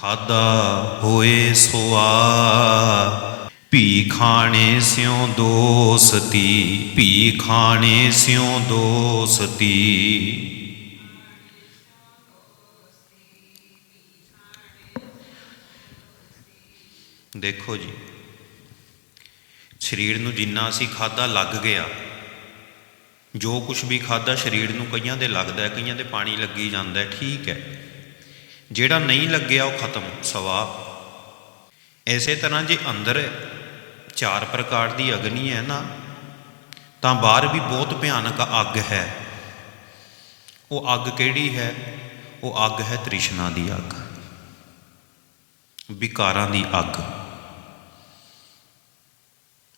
ਖਾਦਾ ਹੋਏ ਸੁਆ। ਭੀ ਖਾਣੇ ਸਿਉ ਦੋਸਤੀ ਭੀ ਖਾਣੇ ਸਿਉ ਦੋਸਤੀ। ਦੇਖੋ ਜੀ, ਸਰੀਰ ਨੂੰ ਜਿੰਨਾ ਅਸੀਂ ਖਾਦਾ ਲੱਗ ਗਿਆ, ਜੋ ਕੁਝ ਵੀ ਖਾਦਾ ਸਰੀਰ ਨੂੰ ਕਈਆਂ ਦੇ ਲੱਗਦਾ ਕਈਆਂ ਦੇ ਪਾਣੀ ਲੱਗੀ ਜਾਂਦਾ ਠੀਕ ਹੈ। ਜਿਹੜਾ ਨਹੀਂ ਲੱਗਿਆ ਉਹ ਖਤਮ, ਸਵਾ। ਐਸੇ ਤਰ੍ਹਾਂ ਜੇ ਅੰਦਰ ਚਾਰ ਪ੍ਰਕਾਰ ਦੀ ਅਗਨੀ ਹੈ ਨਾ, ਤਾਂ ਬਾਹਰ ਵੀ ਬਹੁਤ ਭਿਆਨਕ ਅੱਗ ਹੈ। ਉਹ ਅੱਗ ਕਿਹੜੀ ਹੈ? ਉਹ ਅੱਗ ਹੈ ਤ੍ਰਿਸ਼ਨਾ ਦੀ ਅੱਗ, ਵਿਕਾਰਾਂ ਦੀ ਅੱਗ।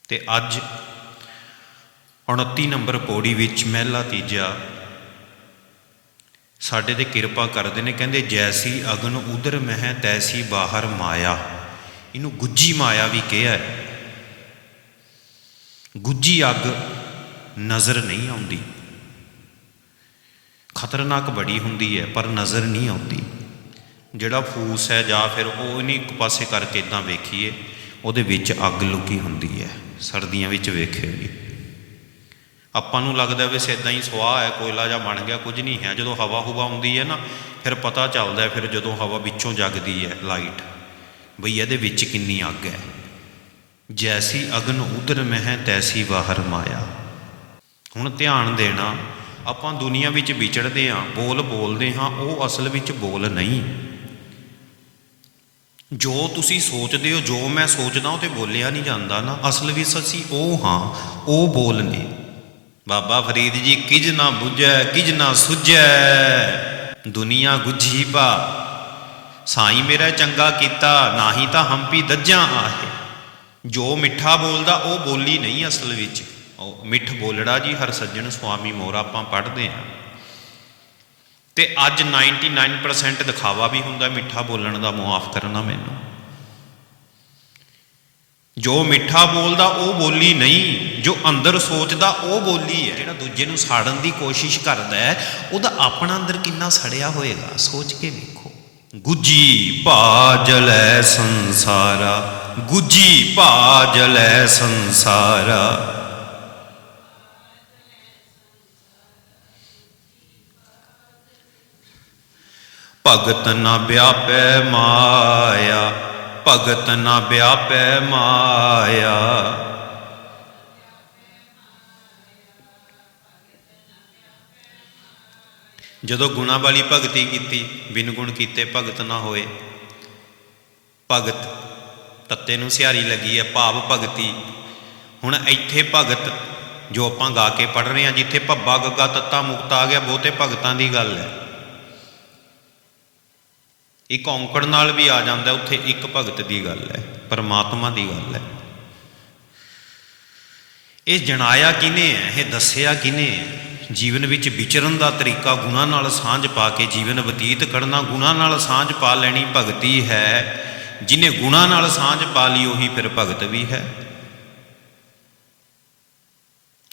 ਤੇ ਅੱਜ 29 ਨੰਬਰ ਪੌੜੀ ਵਿੱਚ ਮਹਿਲਾ ਤੀਜਾ ਸਾਡੇ ਤੇ ਕਿਰਪਾ ਕਰਦੇ ਨੇ, ਕਹਿੰਦੇ ਜੈਸੀ ਅਗਨ ਉਦਰ ਮਹਿ, ਤੈਸੀ ਬਾਹਰ ਮਾਇਆ। ਇਹਨੂੰ ਗੁੱਜੀ ਮਾਇਆ ਵੀ ਕਿਹਾ ਹੈ। ਗੁੱਜੀ ਅੱਗ ਨਜ਼ਰ ਨਹੀਂ ਆਉਂਦੀ। ਖਤਰਨਾਕ ਬੜੀ ਹੁੰਦੀ ਹੈ, ਪਰ ਨਜ਼ਰ ਨਹੀਂ ਆਉਂਦੀ। ਜਿਹੜਾ ਫੂਸ ਹੈ, ਜਾਂ ਫਿਰ ਉਹ ਨਹੀਂ, ਇੱਕ ਪਾਸੇ ਕਰਕੇ ਇਦਾਂ ਵੇਖੀਏ, ਉਹਦੇ ਵਿੱਚ ਅੱਗ ਲੁਕੀ ਹੁੰਦੀ ਹੈ। ਸਰਦੀਆਂ ਵਿੱਚ ਵੇਖਿਓ ਜੀ। ਆਪਾਂ ਨੂੰ ਲੱਗਦਾ ਵੀ ਸਿੱਧਾ ਹੀ ਸਵਾਹ ਹੈ, ਕੋਇਲਾ ਜਾਂ ਬਣ ਗਿਆ, ਕੁਝ ਨਹੀਂ ਹੈ। ਜਦੋਂ ਹਵਾ ਹੁਵਾ ਆਉਂਦੀ ਹੈ ਨਾ, ਫਿਰ ਪਤਾ ਚੱਲਦਾ ਫਿਰ ਜਦੋਂ ਹਵਾ ਵਿੱਚੋਂ ਜਗਦੀ ਹੈ ਲਾਈਟ, ਬਈ ਇਹਦੇ ਵਿੱਚ ਕਿੰਨੀ ਅੱਗ ਹੈ। ਜੈਸੀ ਅਗਨ ਉਦਰ ਮਹਿ, ਤੈਸੀ ਬਾਹਰ ਮਾਇਆ। ਹੁਣ ਧਿਆਨ ਦੇਣਾ, ਆਪਾਂ ਦੁਨੀਆ ਵਿੱਚ ਵਿਚਰਦੇ ਹਾਂ, ਬੋਲ ਬੋਲਦੇ ਹਾਂ, ਉਹ ਅਸਲ ਵਿੱਚ ਬੋਲ ਨਹੀਂ। ਜੋ ਤੁਸੀਂ ਸੋਚਦੇ ਹੋ, ਜੋ ਮੈਂ ਸੋਚਦਾ ਉਹ ਤੇ ਬੋਲਿਆ ਨਹੀਂ ਜਾਂਦਾ ਨਾ। ਅਸਲ ਵਿੱਚ ਅਸੀਂ ਉਹ ਹਾਂ, ਉਹ ਬੋਲ ਨੇ। ਬਾਬਾ ਫਰੀਦ ਜੀ, ਕਿਜ ਨਾ 부ਝੈ ਕਿਜ ਨਾ ਸੁਝੈ। ਦੁਨੀਆ ਗੁਝੀ ਪਾ ਸਾਈ ਮੇਰਾ ਚੰਗਾ ਕੀਤਾ, ਨਾਹੀ ਤਾਂ ਹੰਪੀ ਦੱਜਾਂ ਆਹੇ। ਜੋ ਮਿੱਠਾ ਬੋਲਦਾ, ਉਹ ਬੋਲੀ ਨਹੀਂ ਅਸਲ ਵਿੱਚ। ਉਹ ਮਿੱਠ ਬੋਲੜਾ ਜੀ, ਹਰ ਸੱਜਣ ਸੁਆਮੀ ਮੋਰਾ ਆਪਾਂ ਪੜ੍ਹਦੇ ਹਾਂ। ਤੇ ਅੱਜ 99% ਦਿਖਾਵਾ ਵੀ ਹੁੰਦਾ ਮਿੱਠਾ ਬੋਲਣ ਦਾ, ਮੁਆਫ ਕਰਨਾ ਮੈਨੂੰ। ਜੋ ਮਿੱਠਾ ਬੋਲਦਾ ਉਹ ਬੋਲੀ ਨਹੀਂ, ਜੋ ਅੰਦਰ ਸੋਚਦਾ ਉਹ ਬੋਲੀ ਹੈ। ਜਿਹੜਾ ਦੂਜੇ ਨੂੰ ਸਾੜਨ ਦੀ ਕੋਸ਼ਿਸ਼ ਕਰਦਾ ਹੈ, ਉਹਦਾ ਆਪਣਾ ਅੰਦਰ ਕਿੰਨਾ ਸੜਿਆ ਹੋਏਗਾ, ਸੋਚ ਕੇ ਵੇਖੋ। ਗੁੱਜੀ ਭਾਜਲੈ ਸੰਸਾਰਾ, ਗੁੱਜੀ ਭਾਜਲੈ ਸੰਸਾਰਾ। ਭਗਤ ਨ ਵਿਆਪੈ ਮਾਇਆ ਭਗਤ ਨ ਵਿਆਪੈ ਮਾਇਆ। ਜਦੋਂ ਗੁਣਾ ਵਾਲੀ ਭਗਤੀ ਕੀਤੀ, ਬਿਨ ਗੁਣ ਕੀਤੇ ਭਗਤ ਨਾ ਹੋਏ। ਭਗਤ ਤੱਤੇ ਨੂੰ ਸਿਹਾਰੀ ਲੱਗੀ ਹੈ, ਭਾਵ ਭਗਤੀ। ਹੁਣ ਇੱਥੇ ਭਗਤ ਜੋ ਆਪਾਂ ਗਾ ਕੇ ਪੜ ਰਹੇ ਹਾਂ, ਜਿੱਥੇ ਭੱਬਾ ਗੱਗਾ ਤੱਤਾ ਮੁਕਤ ਆ ਗਿਆ, ਬਹੁਤੇ ਭਗਤਾਂ ਦੀ ਗੱਲ ਹੈ। ਇੱਕ ਔਂਕੜ ਨਾਲ ਵੀ ਆ ਜਾਂਦਾ, ਉੱਥੇ ਇੱਕ ਭਗਤ ਦੀ ਗੱਲ ਹੈ, ਪਰਮਾਤਮਾ ਦੀ ਗੱਲ ਹੈ। ਇਹ ਜਣਾਇਆ ਕਿਨੇ ਹੈ, ਇਹ ਦੱਸਿਆ ਕਿਨੇ ਹੈ? ਜੀਵਨ ਵਿੱਚ ਵਿਚਰਨ ਦਾ ਤਰੀਕਾ ਗੁਣਾ ਨਾਲ ਸਾਂਝ ਪਾ ਕੇ ਜੀਵਨ ਬਤੀਤ ਕਰਨਾ, ਗੁਣਾ ਨਾਲ ਸਾਂਝ ਪਾ ਲੈਣੀ ਭਗਤੀ ਹੈ। ਜਿਨੇ ਗੁਣਾ ਨਾਲ ਸਾਂਝ ਪਾ ਲਈ, ਉਹੀ ਫਿਰ ਭਗਤ ਵੀ ਹੈ।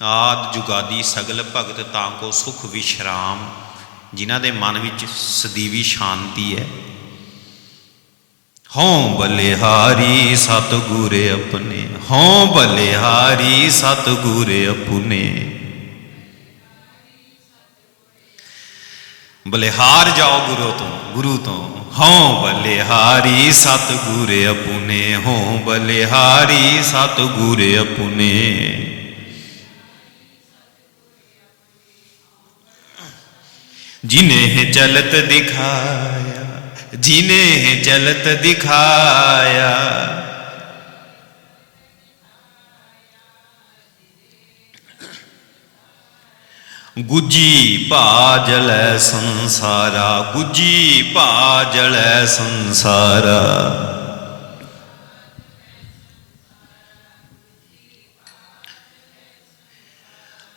ਆਦ ਜੁਗਾਦੀ ਸਗਲ ਭਗਤ ਤਾਂ ਕੋ ਸੁਖ ਵਿਸ਼ਰਾਮ, ਜਿਨ੍ਹਾਂ ਦੇ ਮਨ ਵਿੱਚ ਸਦੀਵੀ ਸ਼ਾਂਤੀ ਹੈ। ਹਉ ਬਲਿਹਾਰੀ ਸਤਿਗੁਰ ਆਪਣੇ, ਹਉ ਬਲਿਹਾਰੀ ਸਤਿਗੁਰ ਆਪਣੇ। ਬਲਿਹਾਰ ਜਾਓ ਗੁਰੂ ਤੋਂ ਗੁਰੂ ਤੋਂ, ਹਉ ਬਲਿਹਾਰੀ ਸਤਿਗੁਰ ਆਪਣੇ, ਹਉ ਬਲਿਹਾਰੀ ਸਤਿਗੁਰ ਆਪਣੇ। ਜਿਨੇ ਚਲਤ ਦਿਖਾਇਆ ਜਿਨੇ ਚਲਤ ਦਿਖਾਇਆ ਗੁੱਜੀ ਭਾਜਲੈ ਸੰਸਾਰਾ ਗੁੱਜੀ ਭਾਜਲੈ ਸੰਸਾਰਾ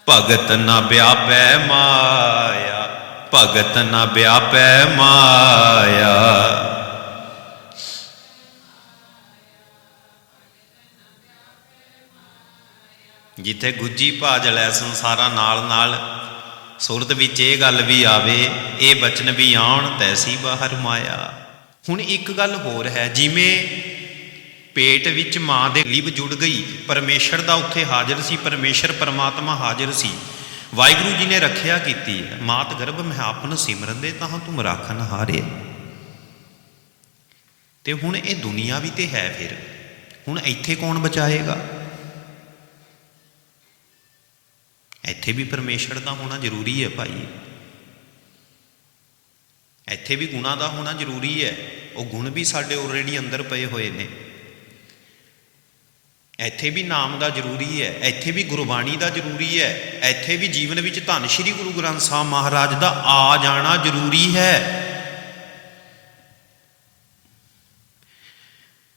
ਭਗਤ ਨ ਵਿਆਪੈ ਮਾਇਆ ਭਗਤ ਨ ਵਿਆਪੈ ਮਾਇਆ। ਜਿੱਥੇ ਗੁੱਜੀ ਭਾਜਲੈ ਸੰਸਾਰਾ ਨਾਲ ਨਾਲ, ਸੁਰਤ ਵਿੱਚ ਇਹ ਗੱਲ ਵੀ ਆਵੇ, ਇਹ ਬਚਨ ਵੀ ਆਉਣ, ਤੈਸੀ ਬਾਹਰ ਮਾਇਆ। ਹੁਣ ਇੱਕ ਗੱਲ ਹੋਰ ਹੈ, ਜਿਵੇਂ ਪੇਟ ਵਿੱਚ ਮਾਂ ਦੇ ਲੀਬ ਜੁੜ ਗਈ, ਪਰਮੇਸ਼ਰ ਦਾ ਉੱਥੇ ਹਾਜ਼ਰ ਸੀ, ਪਰਮੇਸ਼ਰ ਪਰਮਾਤਮਾ ਹਾਜ਼ਰ ਸੀ। ਵਾਹਿਗੁਰੂ ਜੀ ਨੇ ਰੱਖਿਆ ਕੀਤੀ ਹੈ। ਮਾਤ ਗਰਭ ਮੈਂ ਆਪਨ ਸਿਮਰਨ ਦੇ ਤਾਂ ਤੂੰ ਰਾਖਨ ਹਾਰੇ। ਤੇ ਹੁਣ ਇਹ ਦੁਨੀਆ ਵੀ ਤੇ ਹੈ ਫਿਰ। ਹੁਣ ਇੱਥੇ ਕੌਣ ਬਚਾਏਗਾ? ਇੱਥੇ ਵੀ ਪਰਮੇਸ਼ਰ ਦਾ ਹੋਣਾ ਜ਼ਰੂਰੀ ਹੈ ਭਾਈ। ਇੱਥੇ ਵੀ ਗੁਣਾ ਦਾ ਹੋਣਾ ਜ਼ਰੂਰੀ ਹੈ। ਉਹ ਗੁਣ ਵੀ ਸਾਡੇ ਆਲਰੇਡੀ ਅੰਦਰ ਪਏ ਹੋਏ ਨੇ। ਇੱਥੇ ਵੀ ਨਾਮ ਦਾ ਜ਼ਰੂਰੀ ਹੈ, ਇੱਥੇ ਵੀ ਗੁਰਬਾਣੀ ਦਾ ਜ਼ਰੂਰੀ ਹੈ, ਇੱਥੇ ਵੀ ਜੀਵਨ ਵਿੱਚ ਧੰਨ ਸ਼੍ਰੀ ਗੁਰੂ ਗ੍ਰੰਥ ਸਾਹਿਬ ਮਹਾਰਾਜ ਦਾ ਆ ਜਾਣਾ ਜ਼ਰੂਰੀ ਹੈ।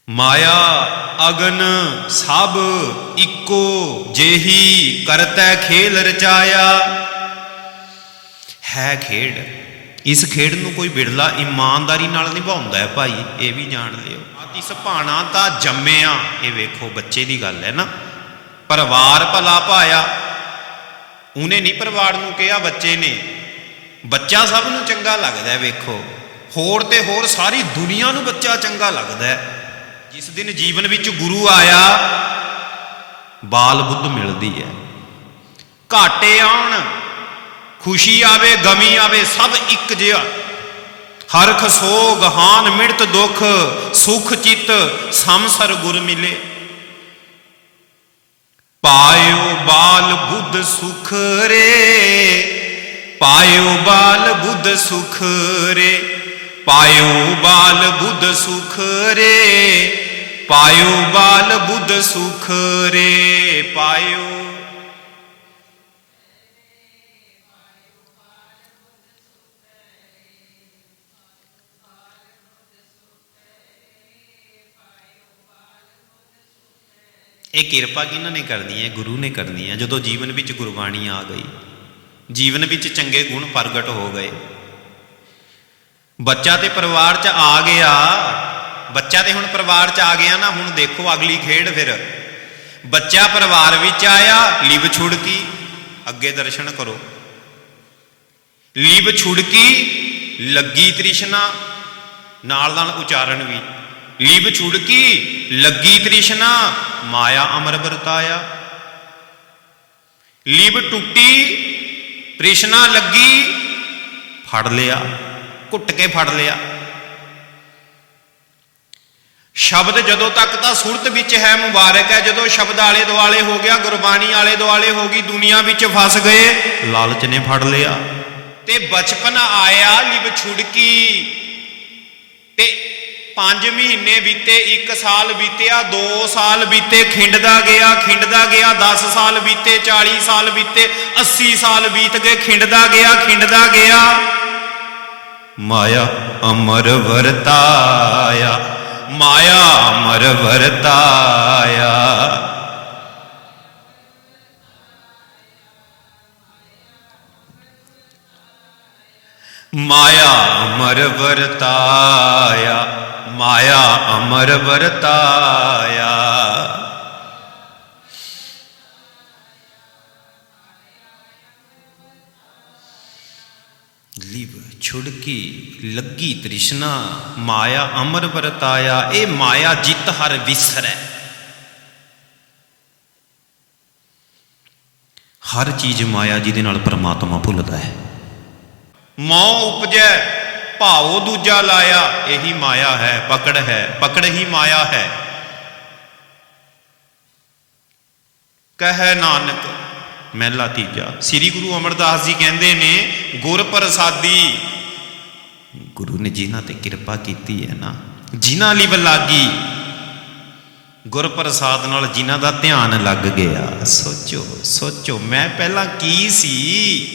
ਮਾਇਆ ਅਗਨ ਸਭ ਇੱਕੋ ਜੇਹੀ ਕਰਤੈ ਖੇਲ ਰਚਾਇਆ। ਹੈ ਖੇਡ, ਇਸ ਖੇਡ ਨੂੰ ਕੋਈ ਬਿਰਲਾ ਇਮਾਨਦਾਰੀ ਨਾਲ ਨਿਭਾਉਂਦਾ ਹੈ ਭਾਈ, ਇਹ ਵੀ ਜਾਣ ਲਿਓ। ਤਿਸ ਭਾਣਾ ਤਾਂ ਜੰਮਿਆ। ਇਹ ਵੇਖੋ, ਬੱਚੇ ਦੀ ਗੱਲ ਹੈ ਨਾ। ਪਰਿਵਾਰ ਭਲਾ ਪਾਇਆ ਉਹਨੇ ਨਹੀਂ ਪਰਿਵਾਰ ਨੂੰ ਕਿਹਾ, ਬੱਚੇ ਨੇ। ਬੱਚਾ ਸਭ ਨੂੰ ਚੰਗਾ ਲੱਗਦਾ ਵੇਖੋ। ਹੋਰ ਤੇ ਹੋਰ ਸਾਰੀ ਦੁਨੀਆ ਨੂੰ ਬੱਚਾ ਚੰਗਾ ਲੱਗਦਾ ਜਿਸ ਦਿਨ ਜੀਵਨ ਵਿੱਚ ਗੁਰੂ ਆਇਆ, ਬਾਲ ਬੁੱਧ ਮਿਲਦੀ ਹੈ। ਘਾਟੇ ਆਉਣ, ਖੁਸ਼ੀ ਆਵੇ, ਗਮੀ ਆਵੇ, ਸਭ ਇੱਕ ਜਿਹਾ। ਹਰਖ ਸੋਗ ਹਾਨ ਮਿਰਤ ਦੁਖ, ਸੁਖ ਚਿਤ ਸੰਸਰ ਗੁਰ ਮਿਲੇ। ਪਾਇਓ ਬਾਲ ਬੁੱਧ ਸੁਖ ਰੇ, ਪਾਇਓ ਬਾਲ ਬੁੱਧ ਸੁਖ ਰੇ, ਪਾਇਓ ਬਾਲ ਬੁੱਧ ਸੁਖ ਰੇ, ਪਾਇਓ ਬਾਲ ਬੁੱਧ ਸੁਖ ਰੇ, ਪਾਇਓ ਇਹ ਕਿਰਪਾ ਕਿਹਨਾਂ ਨੇ ਕਰਨੀ ਹੈ? ਗੁਰੂ ਨੇ ਕਰਨੀ ਹੈ। ਜਦੋਂ ਜੀਵਨ ਵਿੱਚ ਗੁਰਬਾਣੀ ਆ ਗਈ, ਜੀਵਨ ਵਿੱਚ ਚੰਗੇ ਗੁਣ ਪ੍ਰਗਟ ਹੋ ਗਏ। ਬੱਚਾ ਤੇ ਪਰਿਵਾਰ 'ਚ ਆ ਗਿਆ। ਬੱਚਾ ਤੇ ਹੁਣ ਪਰਿਵਾਰ 'ਚ ਆ ਗਿਆ ਨਾ, ਹੁਣ ਦੇਖੋ ਅਗਲੀ ਖੇਡ ਫਿਰ। ਬੱਚਾ ਪਰਿਵਾਰ ਵਿੱਚ ਆਇਆ, ਲਿਵ ਛੁੜਕੀ, ਅੱਗੇ ਦਰਸ਼ਨ ਕਰੋ। ਲਿਵ ਛੁੜਕੀ, ਲੱਗੀ ਤ੍ਰਿਸ਼ਨਾ ਨਾਲ ਨਾਲ ਉਚਾਰਨ ਵੀ। ਲਿਵ ਛੁੜਕੀ ਲੱਗੀ ਤ੍ਰਿਸ਼ਨਾ, ਮਾਇਆ ਅਮਰ ਵਰਤਾਇਆ। ਲਿਵ ਟੁੱਟੀ, ਤ੍ਰਿਸ਼ਨਾ ਲੱਗੀ, ਫੜ ਲਿਆ, ਘੁੱਟ ਕੇ ਫੜ ਲਿਆ। ਸ਼ਬਦ ਜਦੋਂ ਤੱਕ ਤਾਂ ਸੁਰਤ ਵਿੱਚ ਹੈ ਮੁਬਾਰਕ ਹੈ, ਜਦੋਂ ਸ਼ਬਦ ਆਲੇ ਦੁਆਲੇ ਹੋ ਗਿਆ, ਗੁਰਬਾਣੀ ਆਲੇ ਦੁਆਲੇ ਹੋ ਗਈ, ਦੁਨੀਆ ਵਿੱਚ ਫਸ ਗਏ, ਲਾਲਚ ਨੇ ਫੜ ਲਿਆ। ਤੇ ਬਚਪਨ ਆਇਆ ਲਿਵ ਛੁੜਕੀ ਤੇ ਪੰਜ ਮਹੀਨੇ ਬੀਤੇ 1 ਸਾਲ ਬੀਤਿਆ 2 ਸਾਲ ਬੀਤੇ, ਖਿੰਡਦਾ ਗਿਆ ਖਿੰਡਦਾ ਗਿਆ 10 ਸਾਲ ਬੀਤੇ 40 ਸਾਲ ਬੀਤੇ 80 ਸਾਲ ਬੀਤ ਗਏ, ਖਿੰਡਦਾ ਗਿਆ ਖਿੰਡਦਾ ਗਿਆ। ਮਾਇਆ ਅਮਰ ਵਰਤਾਇਆ, ਮਾਇਆ ਅਮਰ ਵਰਤਾਇਆ। ਮਾਇਆ ਅਮਰ ਵਰਤਾਇਆ। ਮਾਇਆ ਅਮਰ ਵਰਤਾਇਆ। ਲਿਵ, ਛੁੜਕੀ, ਲੱਗੀ ਤ੍ਰਿਸ਼ਨਾ, ਮਾਇਆ ਅਮਰ ਵਰਤਾਇਆ। ਇਹ ਮਾਇਆ ਜਿਤ ਹਰ ਵਿਸਰੈ। ਹਰ ਚੀਜ਼ ਮਾਇਆ ਜੀ ਦੇ ਨਾਲ ਪਰਮਾਤਮਾ ਭੁੱਲਦਾ ਹੈ। ਮੋਹ ਉਪਜੈ ਭਾਉ ਦੂਜਾ ਲਾਇਆ, ਇਹੀ ਮਾਇਆ ਹੈ, ਪਕੜ ਹੈ, ਪਕੜ ਹੀ ਮਾਇਆ ਹੈ। ਕਹੈ ਨਾਨਕ, ਮਹਿਲਾ ਤੀਜਾ, ਸ੍ਰੀ ਗੁਰੂ ਅਮਰਦਾਸ ਜੀ ਕਹਿੰਦੇ ਨੇ, ਗੁਰ ਪ੍ਰਸਾਦੀ। ਗੁਰੂ ਨੇ ਜਿਨ੍ਹਾਂ ਤੇ ਕਿਰਪਾ ਕੀਤੀ ਹੈ ਨਾ, ਜਿਨ੍ਹਾਂ ਲਈ ਬਲਾਗੀ ਗੁਰ ਪ੍ਰਸਾਦ ਨਾਲ ਜਿਨ੍ਹਾਂ ਦਾ ਧਿਆਨ ਲੱਗ ਗਿਆ, ਸੋਚੋ ਸੋਚੋ, ਮੈਂ ਪਹਿਲਾਂ ਕੀ ਸੀ?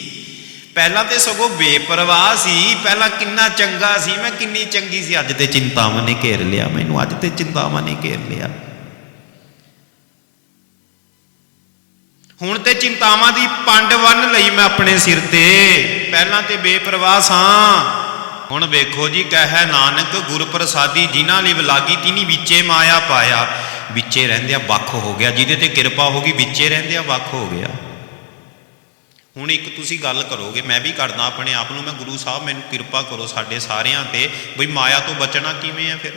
ਪਹਿਲਾਂ ਤੇ ਸਗੋਂ ਬੇਪਰਵਾਹ ਸੀ, ਪਹਿਲਾਂ ਕਿੰਨਾ ਚੰਗਾ ਸੀ, ਮੈਂ ਕਿੰਨੀ ਚੰਗੀ ਸੀ, ਅੱਜ ਤੇ ਚਿੰਤਾਵਾਂ ਨੇ ਘੇਰ ਲਿਆ ਮੈਨੂੰ, ਅੱਜ ਤੇ ਚਿੰਤਾਵਾਂ ਨੇ ਘੇਰ ਲਿਆ। ਹੁਣ ਤੇ ਚਿੰਤਾਵਾਂ ਦੀ ਪੰਡ ਬੰਨ ਲਈ ਮੈਂ ਆਪਣੇ ਸਿਰ ਤੇ, ਪਹਿਲਾਂ ਤੇ ਬੇਪਰਵਾਹ ਸਾਂ। ਹੁਣ ਵੇਖੋ ਜੀ, ਕਹੈ ਨਾਨਕ ਗੁਰ ਪ੍ਰਸਾਦੀ ਜਿਨ੍ਹਾਂ ਲਈ ਲਾਗੀ ਤਿਨੀ ਵਿੱਚੇ ਮਾਇਆ ਪਾਇਆ, ਵਿੱਚੇ ਰਹਿੰਦਿਆਂ ਵੱਖ ਹੋ ਗਿਆ, ਜਿਹਦੇ ਤੇ ਕਿਰਪਾ ਹੋ ਗਈ, ਵਿੱਚੇ ਰਹਿੰਦਿਆਂ ਵੱਖ ਹੋ ਗਿਆ। ਹੁਣ ਇੱਕ ਤੁਸੀਂ ਗੱਲ ਕਰੋਗੇ, ਮੈਂ ਵੀ ਕਰਦਾ ਆਪਣੇ ਆਪ ਨੂੰ, ਮੈਂ ਗੁਰੂ ਸਾਹਿਬ ਮੈਨੂੰ ਕਿਰਪਾ ਕਰੋ ਸਾਡੇ ਸਾਰਿਆਂ ਤੇ, ਬਈ ਮਾਇਆ ਤੋਂ ਬਚਣਾ ਕਿਵੇਂ ਹੈ ਫਿਰ?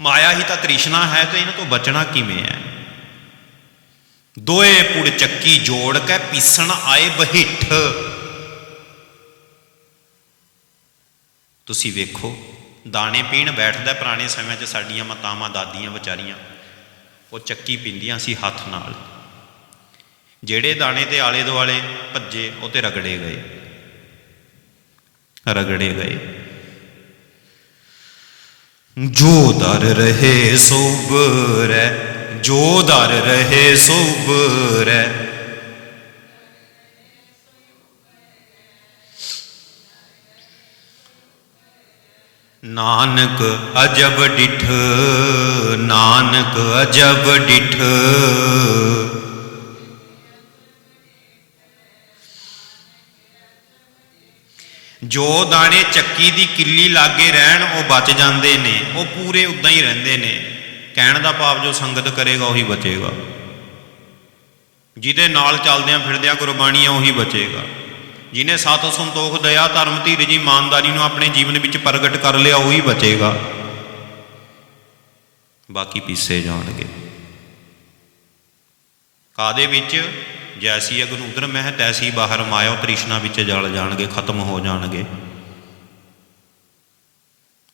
ਮਾਇਆ ਹੀ ਤਾਂ ਤ੍ਰਿਸ਼ਨਾ ਹੈ ਤੇ ਇਹਨਾਂ ਤੋਂ ਬਚਣਾ ਕਿਵੇਂ ਹੈ? ਦੋਏ ਪੁੜ ਚੱਕੀ ਜੋੜ ਕੇ, ਪੀਸਣ ਆਏ ਬਹਿੱਠ। ਤੁਸੀਂ ਵੇਖੋ, ਦਾਣੇ ਪੀਣ ਬੈਠਦਾ ਪੁਰਾਣੇ ਸਮਿਆਂ 'ਚ ਸਾਡੀਆਂ ਮਾਤਾਵਾਂ, ਦਾਦੀਆਂ, ਵਿਚਾਰੀਆਂ, ਉਹ ਚੱਕੀ ਪੀਂਦੀਆਂ ਸੀ ਹੱਥ ਨਾਲ। ਜਿਹੜੇ ਦਾਣੇ ਤੇ ਆਲੇ ਦੁਆਲੇ ਭੱਜੇ, ਉਹ ਤੇ ਰਗੜੇ ਗਏ। ਰਗੜੇ ਗਏ। ਜੋ ਦਰ ਰਹੇ ਸੁਬਰੈ ਜੋ ਦਰ ਰਹੇ ਸੋ ਨਾਨਕ ਅਜਬ ਡਿਠ, ਨਾਨਕ ਅਜਬ ਡਿਠ। ਜੋ ਦਾਣੇ ਚੱਕੀ ਦੀ ਕਿੱਲੀ ਲਾਗੇ ਰਹਿਣ, ਉਹ ਬਚ ਜਾਂਦੇ ਨੇ, ਉਹ ਪੂਰੇ ਉਦਾਂ ਹੀ ਰਹਿੰਦੇ ਨੇ। ਕਹਿਣ ਦਾ ਭਾਵ ਜੋ ਸੰਗਤ ਕਰੇਗਾ, ਉਹੀ ਬਚੇਗਾ। ਜਿਹਦੇ ਨਾਲ ਚੱਲਦਿਆਂ ਫਿਰਦਿਆਂ ਗੁਰਬਾਣੀ ਆ ਉਹੀ ਬਚੇਗਾ। ਜਿਨੇ ਸਤ ਸੰਤੋਖ, ਦਇਆ, ਧਰਮ, ਧੀਰਜ, ਇਮਾਨਦਾਰੀ ਨੂੰ ਆਪਣੇ ਜੀਵਨ ਵਿੱਚ ਪ੍ਰਗਟ ਕਰ ਲਿਆ, ਉਹੀ ਬਚੇਗਾ। ਬਾਕੀ ਪੀਸੇ ਜਾਣਗੇ। ਕਾਦੇ ਵਿੱਚ? ਜੈਸੀ ਅਗਨ ਉਦਰ ਮਹਿ, ਤੈਸੀ ਬਾਹਰ ਮਾਇਆ ਤ੍ਰਿਸ਼ਨਾ ਵਿੱਚ ਜਲ ਜਾਣਗੇ, ਖਤਮ ਹੋ ਜਾਣਗੇ।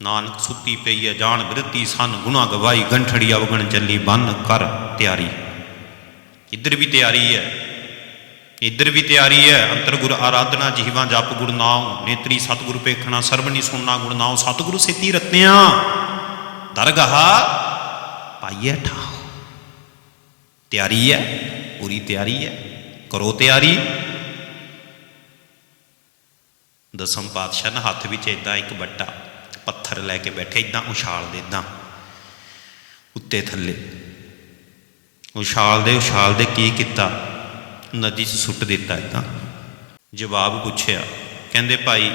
ਨਾਨਕ ਸੁੱਤੀ ਪਈ ਹੈ, ਜਾਣ ਬਿਰਤੀ ਸਨ, ਗੁਣਾ ਗਵਾਈ, ਗੰਠੜੀ ਅਵਗਣ ਚੱਲੀ, ਬੰਨ ਕਰ ਤਿਆਰੀ। ਇੱਧਰ ਵੀ ਤਿਆਰੀ ਹੈ। ਇੱਧਰ ਵੀ ਤਿਆਰੀ ਹੈ। ਅੰਤਰ ਗੁਰ ਆਰਾਧਨਾ, ਜੀਵਾਂ ਜਪ ਗੁਰ ਨਾਮ ਨੇਤਰੀ ਸਤਿਗੁਰ ਪੇਖਣਾ, ਸਰਬਣੀ ਸੁਣਨਾ ਗੁਰ ਨਾਮ ਸਤਿਗੁਰੂ ਸਿੱਧੀ ਰਤਿਆਂ ਦਰਗਾਹ ਪਾਈਏ ਠਾਓ ਤਿਆਰੀ ਹੈ, ਪੂਰੀ ਤਿਆਰੀ ਹੈ। ਕਰੋ ਤਿਆਰੀ। ਦਸਮ ਪਾਤਸ਼ਾਹ ਨੇ ਹੱਥ ਵਿੱਚ ਇਦਾਂ ਇੱਕ ਵੱਟਾ, ਪੱਥਰ ਲੈ ਕੇ ਬੈਠੇ ਇਦਾਂ ਉਛਾਲਦੇ ਇਦਾਂ ਉੱਤੇ ਥੱਲੇ। ਉਛਾਲਦੇ ਉਛਾਲਦੇ ਕੀ ਕੀਤਾ? ਨਦੀ 'ਚ ਸੁੱਟ ਦਿੱਤਾ ਇਦਾਂ ਜਵਾਬ ਪੁੱਛਿਆ, ਕਹਿੰਦੇ, ਭਾਈ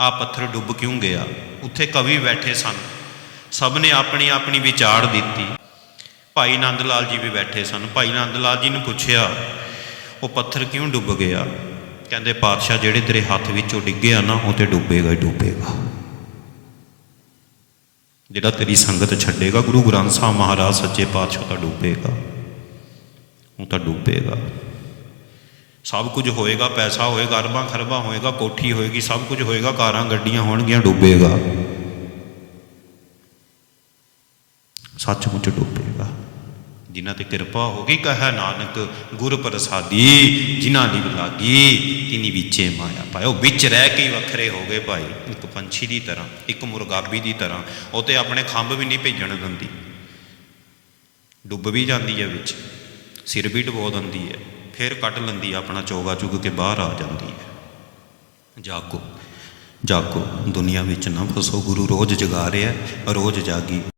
ਆ ਪੱਥਰ ਡੁੱਬ ਕਿਉਂ ਗਿਆ? ਉੱਥੇ ਕਵੀ ਬੈਠੇ ਸਨ। ਸਭ ਨੇ ਆਪਣੀ ਆਪਣੀ ਵਿਚਾਰ ਦਿੱਤੀ। ਭਾਈ ਆਨੰਦ ਲਾਲ ਜੀ ਵੀ ਬੈਠੇ ਸਨ। ਭਾਈ ਆਨੰਦ ਲਾਲ ਜੀ ਨੂੰ ਪੁੱਛਿਆ, ਉਹ ਪੱਥਰ ਕਿਉਂ ਡੁੱਬ ਗਿਆ? ਕਹਿੰਦੇ, ਪਾਤਸ਼ਾਹ ਜਿਹੜੇ ਤੇਰੇ ਹੱਥ ਵਿੱਚੋਂ ਡਿੱਗਿਆ ਨਾ, ਉਹ ਤੇ ਡੁੱਬੇਗਾ ਹੀ ਡੁੱਬੇਗਾ। ਜਿਹੜਾ ਤੇਰੀ ਸੰਗਤ ਛੱਡੇਗਾ, ਗੁਰੂ ਗ੍ਰੰਥ ਸਾਹਿਬ ਮਹਾਰਾਜ ਸੱਚੇ ਪਾਤਸ਼ਾਹ ਤਾਂ ਡੁੱਬੇਗਾ। ਉਹ ਤਾਂ ਡੁੱਬੇਗਾ। ਸਭ ਕੁਝ ਹੋਏਗਾ, ਪੈਸਾ ਹੋਏਗਾ, ਅਰਬਾਂ ਖਰਬਾਂ ਹੋਏਗਾ, ਕੋਠੀ ਹੋਏਗੀ, ਸਭ ਕੁਝ ਹੋਏਗਾ, ਕਾਰਾਂ, ਗੱਡੀਆਂ ਹੋਣਗੀਆਂ, ਡੁੱਬੇਗਾ। ਸੱਚਮੁੱਚ ਡੁੱਬੇਗਾ। ਜਿਨ੍ਹਾਂ ਤੇ ਕਿਰਪਾ ਹੋ ਗਈ, ਕਹੈ ਨਾਨਕ ਗੁਰ ਪ੍ਰਸਾਦੀ ਜਿਨ੍ਹਾਂ ਦੀ ਲਾਗੀ, ਤਿਨੀ ਵਿੱਚੇ ਮਾਇਆ ਪਾਇਓ। ਵਿੱਚ ਰਹਿ ਕੇ ਵੱਖਰੇ ਹੋ ਗਏ ਭਾਈ, ਇੱਕ ਪੰਛੀ ਦੀ ਤਰ੍ਹਾਂ, ਇੱਕ ਮੁਰਗਾਬੀ ਦੀ ਤਰ੍ਹਾਂ। ਉਹ ਤੇ ਆਪਣੇ ਖੰਭ ਵੀ ਨਹੀਂ ਭੇਜਣ ਦਿੰਦੀ। ਡੁੱਬ ਵੀ ਜਾਂਦੀ ਹੈ ਵਿੱਚ, ਸਿਰ ਵੀ ਡਬੋ ਦਿੰਦੀ ਹੈ। ਫਿਰ ਕੱਟ ਲੈਂਦੀ ਆਪਣਾ ਚੋਗਾ ਚੁਗ ਕੇ ਬਾਹਰ ਆ ਜਾਂਦੀ ਹੈ। ਜਾਗੋ ਜਾਗੋ, ਦੁਨੀਆ ਵਿੱਚ ਨਾ ਫਸੋ, ਗੁਰੂ ਰੋਜ਼ ਜਗਾ ਰਿਹਾ ਰੋਜ਼ ਜਾਗੀ।